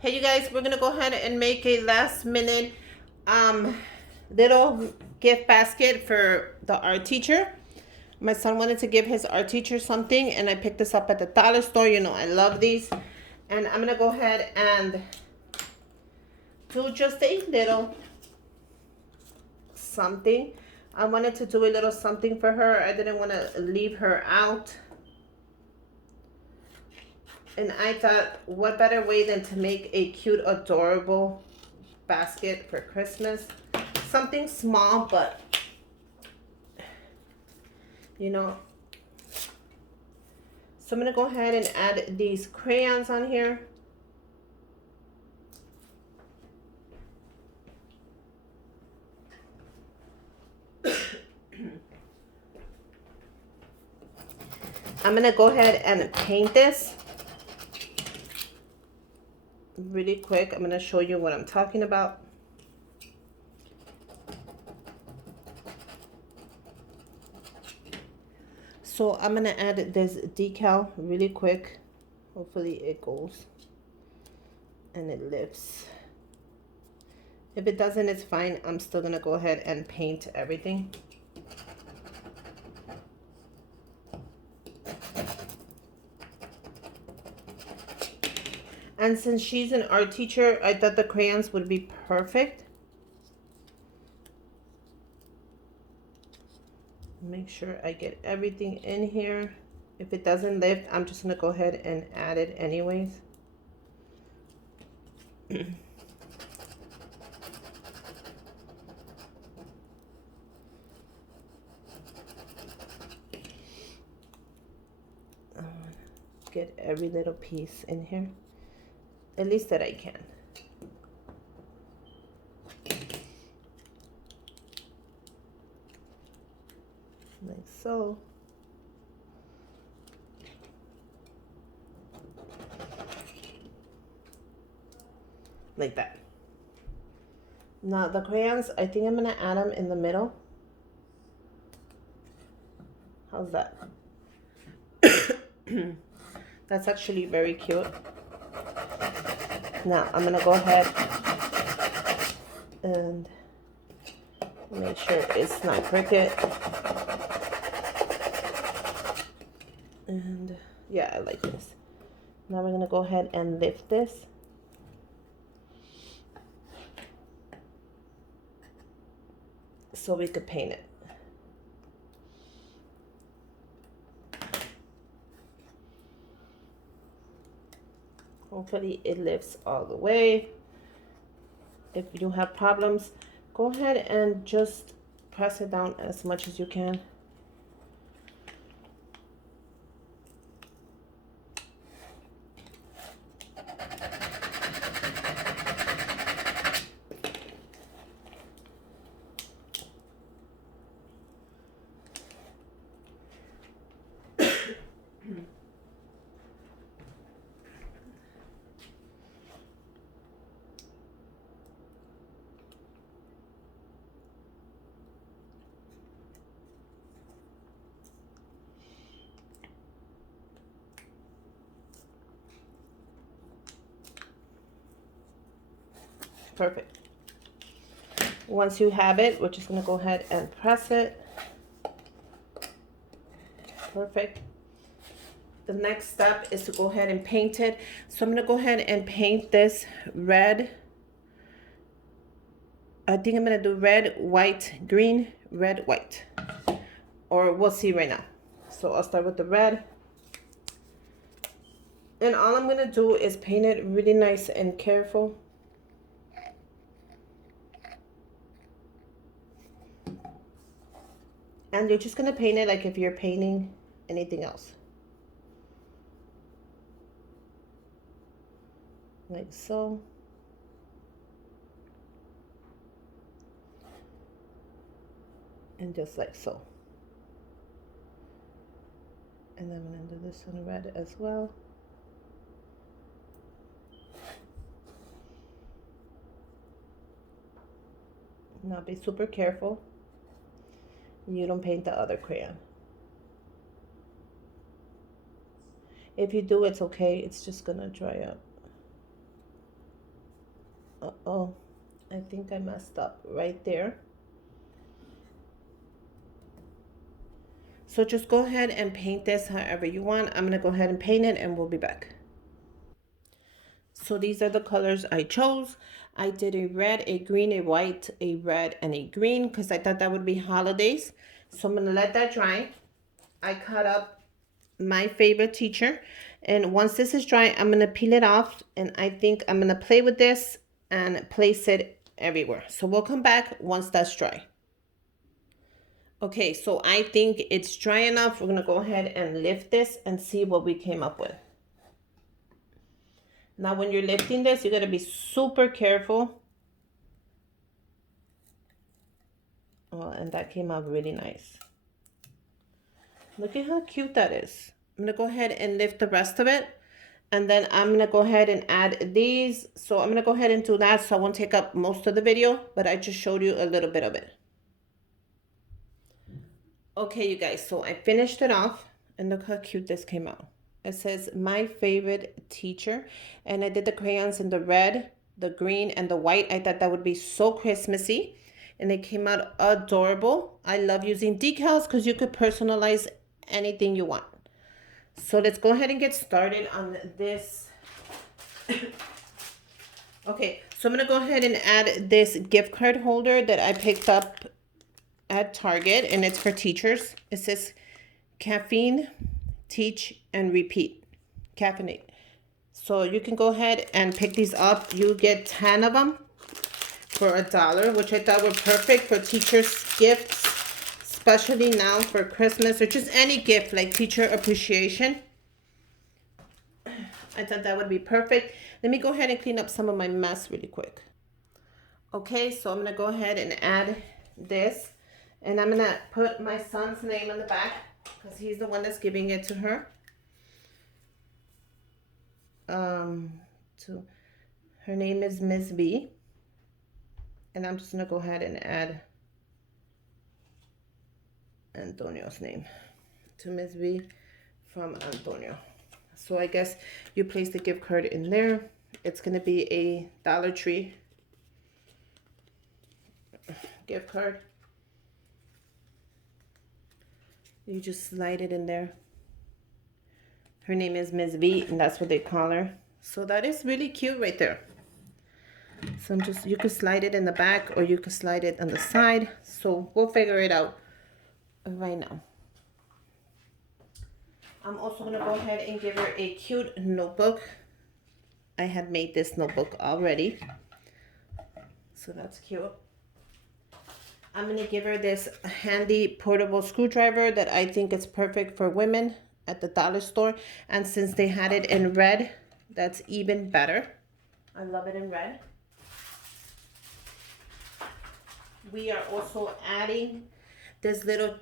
Hey you guys, we're gonna go ahead and make a last minute um little gift basket for the art teacher. My son wanted to give his art teacher something and I picked this up at the dollar store. You know, I love these. And I'm gonna go ahead and do just a little something. I wanted to do a little something for her. I didn't want to leave her out. And I thought, what better way than to make a cute, adorable basket for Christmas? Something small, but you know. So I'm gonna go ahead and add these crayons on here. I'm gonna go ahead and paint this really quick. I'm gonna show you what I'm talking about. So I'm gonna add this decal really quick. Hopefully it goes and it lifts. If it doesn't, it's fine. I'm still gonna go ahead and paint everything. And since she's an art teacher, I thought the crayons would be perfect. Make sure I get everything in here. If it doesn't lift, I'm just gonna go ahead and add it anyways. Get every little piece in here, at least that I can. Like so. Like that. Now the crayons, I think I'm gonna add them in the middle. How's that? That's actually very cute. Now I'm gonna go ahead and make sure it's not crooked. And yeah, I like this. Now we're gonna go ahead and lift this. So we could paint it. Hopefully it lifts all the way. If you have problems, go ahead and just press it down as much as you can. Perfect. Once you have it, we're just going to go ahead and press it. Perfect. The next step is to go ahead and paint it. So I'm going to go ahead and paint this red. I think I'm going to do red, white, green, red, white. Or we'll see right now. So I'll start with the red. And all I'm going to do is paint it really nice and careful. And you're just going to paint it like if you're painting anything else. Like so. And just like so. And then I'm going to do this one red as well. Now be super careful. You don't paint the other crayon. If you do, it's okay. It's just gonna dry up. Uh-oh, I think I messed up right there. So just go ahead and paint this however you want. I'm gonna go ahead and paint it and we'll be back. So these are the colors I chose. I did a red, a green, a white, a red, and a green because I thought that would be holidays. So I'm gonna let that dry. I cut up my favorite teacher, and once this is dry, I'm gonna peel it off, and I think I'm gonna play with this and place it everywhere. So we'll come back once that's dry. Okay, so I think it's dry enough. We're gonna go ahead and lift this and see what we came up with. Now when you're lifting this, you gotta be super careful. Oh, and that came out really nice. Look at how cute that is. I'm gonna go ahead and lift the rest of it. And then I'm gonna go ahead and add these. So I'm gonna go ahead and do that so I won't take up most of the video, but I just showed you a little bit of it. Okay, you guys, so I finished it off and look how cute this came out. It says my favorite teacher, and I did the crayons in the red, the green, and the white. I thought that would be so Christmassy, and it came out adorable. I love using decals because you could personalize anything you want. So let's go ahead and get started on this. Okay, so I'm gonna go ahead and add this gift card holder that I picked up at Target, and it's for teachers. It says caffeine, teach, and repeat. Caffeinate. So you can go ahead and pick these up. You get 10 of them for $1, which I thought were perfect for teachers' gifts, especially now for Christmas or just any gift like teacher appreciation. I thought that would be perfect. Let me go ahead and clean up some of my mess really quick. Okay, so I'm gonna go ahead and add this, and I'm gonna put my son's name on the back because he's the one that's giving it to her. So her name is Miss B, and I'm just gonna go ahead and add Antonio's name to Miss B from Antonio. So I guess you place the gift card in there. It's gonna be a Dollar Tree gift card. You just slide it in there. Her name is Miss B, and that's what they call her. So that is really cute right there. So you could slide it in the back or you could slide it on the side. So we'll figure it out right now. I'm also gonna go ahead and give her a cute notebook. I had made this notebook already. So that's cute. I'm gonna give her this handy portable screwdriver that I think is perfect for women at the dollar store. And since they had it in red, that's even better. I love it in red. We are also adding this little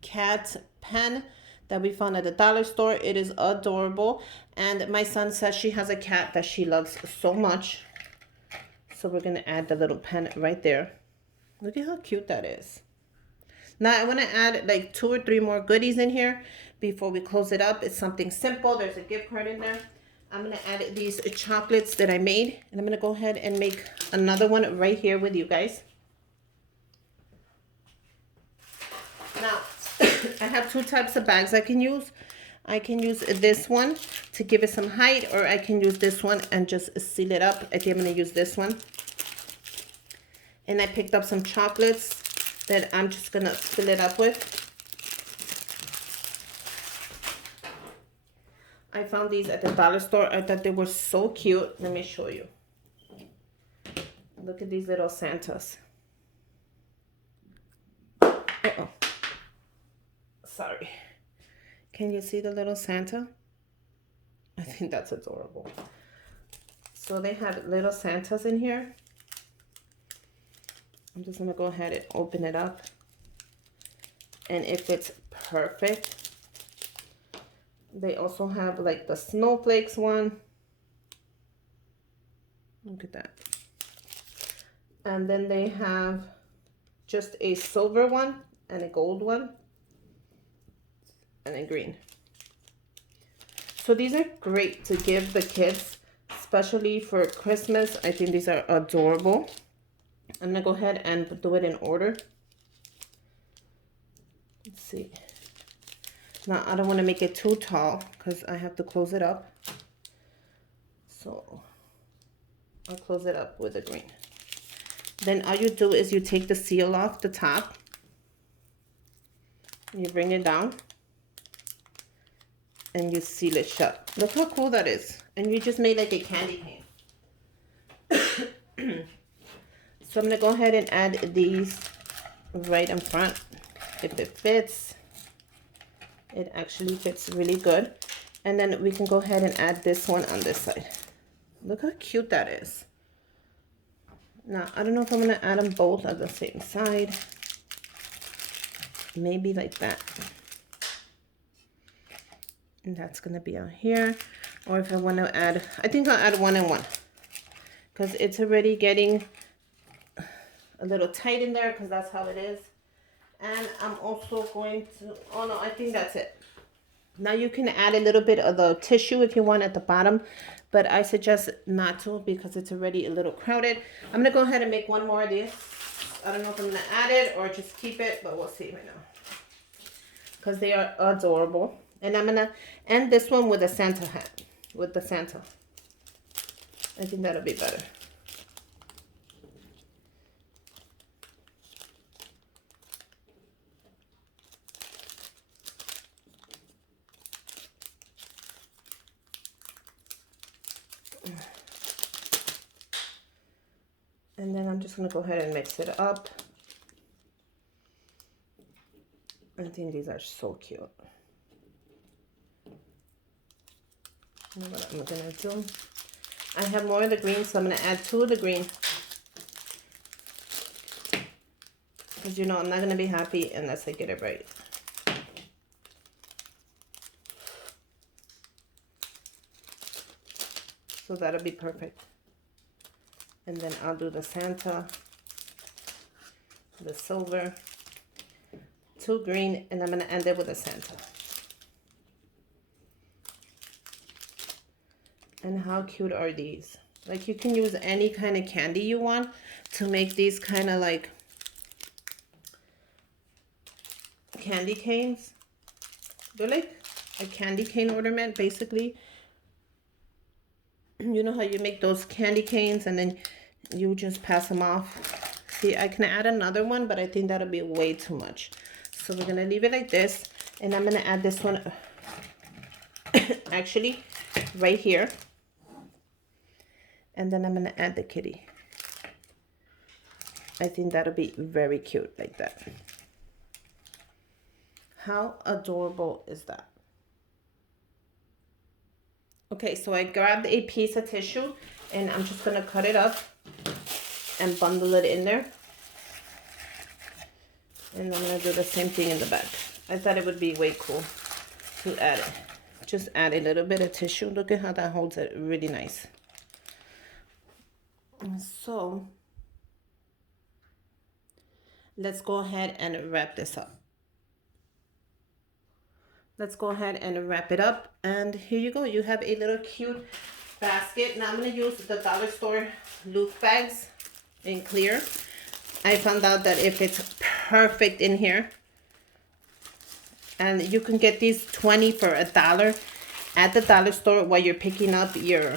cat pen that we found at the dollar store. It is adorable. And my son says she has a cat that she loves so much. So we're gonna add the little pen right there. Look at how cute that is. Now I wanna add like 2 or 3 more goodies in here before we close it up. It's something simple. There's a gift card in there. I'm gonna add these chocolates that I made, and I'm gonna go ahead and make another one right here with you guys. Now, I have 2 types of bags I can use. I can use this one to give it some height, or I can use this one and just seal it up. I think I'm gonna use this one. And I picked up some chocolates that I'm just gonna fill it up with. I found these at the dollar store. I thought they were so cute. Let me show you. Look at these little Santas. Uh-oh. Sorry. Can you see the little Santa? I think that's adorable. So they have little Santas in here. I'm just gonna go ahead and open it up. And it fits perfect. They also have like the snowflakes one. Look at that. And then they have just a silver one and a gold one and a green. So these are great to give the kids, especially for Christmas. I think these are adorable. I'm gonna go ahead and do it in order. Let's see. Now, I don't want to make it too tall because I have to close it up. So I'll close it up with the green. Then all you do is you take the seal off the top. You bring it down. And you seal it shut. Look how cool that is. And you just made like a candy cane. So I'm going to go ahead and add these right in front. If it fits. It actually fits really good. And then we can go ahead and add this one on this side. Look how cute that is. Now, I don't know if I'm going to add them both at the same side. Maybe like that. And that's going to be on here. Or if I want to add, I think I'll add one and one. Because it's already getting a little tight in there because that's how it is. And I'm also going to, oh no, I think that's it. Now you can add a little bit of the tissue if you want at the bottom, but I suggest not to because it's already a little crowded. I'm going to go ahead and make one more of these. I don't know if I'm going to add it or just keep it, but we'll see right now. Because they are adorable. And I'm going to end this one with a Santa hat, with the Santa. I think that'll be better. And then I'm just going to go ahead and mix it up. I think these are so cute. You know what I'm going to do? I have more of the green, so I'm going to add 2 of the green. Because you know I'm not going to be happy unless I get it right. So that'll be perfect. And then I'll do the Santa, the silver, 2 green, and I'm going to end it with a Santa. And how cute are these? Like you can use any kind of candy you want to make these kind of like candy canes. They're like a candy cane ornament basically. You know how you make those candy canes and then you just pass them off. See, I can add another one, but I think that'll be way too much. So we're gonna leave it like this, and I'm gonna add this one actually right here. And then I'm gonna add the kitty. I think that'll be very cute like that. How adorable is that? Okay, so I grabbed a piece of tissue and I'm just gonna cut it up and bundle it in there. And I'm gonna do the same thing in the back. I thought it would be way cool to add it. Just add a little bit of tissue. Look at how that holds it really nice. And so let's go ahead and wrap this up. Let's go ahead and wrap it up. And here you go. You have a little cute basket. Now I'm going to use the dollar store loop bags in clear. I found out that it fits perfect in here. And you can get these 20 for $1 at the dollar store while you're picking up your...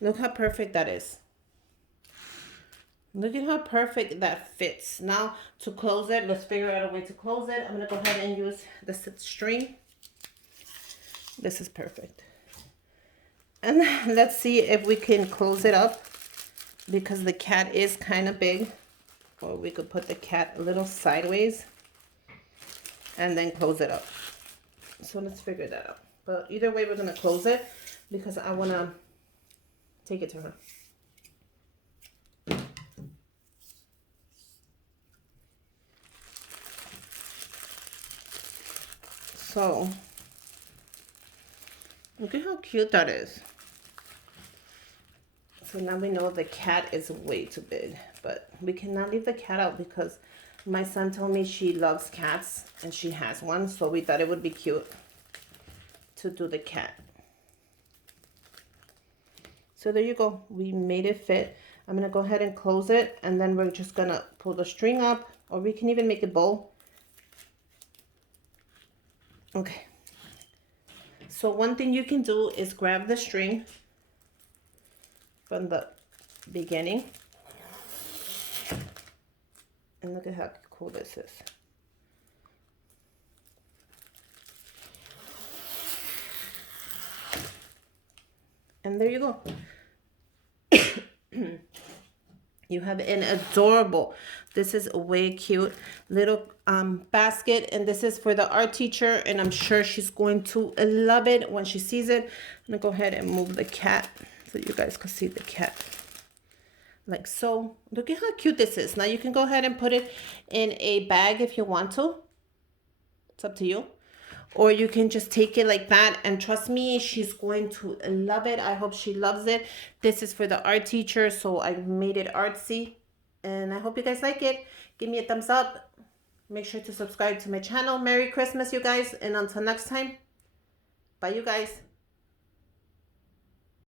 Look how perfect that is. Look at how perfect that fits. Now to close it, let's figure out a way to close it. I'm going to go ahead and use the string. This is perfect. And let's see if we can close it up because the cat is kind of big. Or we could put the cat a little sideways and then close it up. So let's figure that out. But either way, we're going to close it because I want to take it to her. So, look at how cute that is. So now we know the cat is way too big, but we cannot leave the cat out because my son told me she loves cats and she has one, so we thought it would be cute to do the cat. So there you go. We made it fit. I'm going to go ahead and close it, and then we're just going to pull the string up, or we can even make a bow. Okay. So one thing you can do is grab the string from the beginning. And look at how cool this is. And there you go. You have an adorable, this is a way cute little basket, and this is for the art teacher, and I'm sure she's going to love it when she sees it. I'm gonna go ahead and move the cat so you guys can see the cat. Like so. Look at how cute this is. Now you can go ahead and put it in a bag if you want to. It's up to you. Or you can just take it like that, and trust me, she's going to love it. I hope she loves it. This is for the art teacher, so I made it artsy, and I hope you guys like it. Give me a thumbs up. Make sure to subscribe to my channel. Merry Christmas, you guys, and until next time, bye, you guys.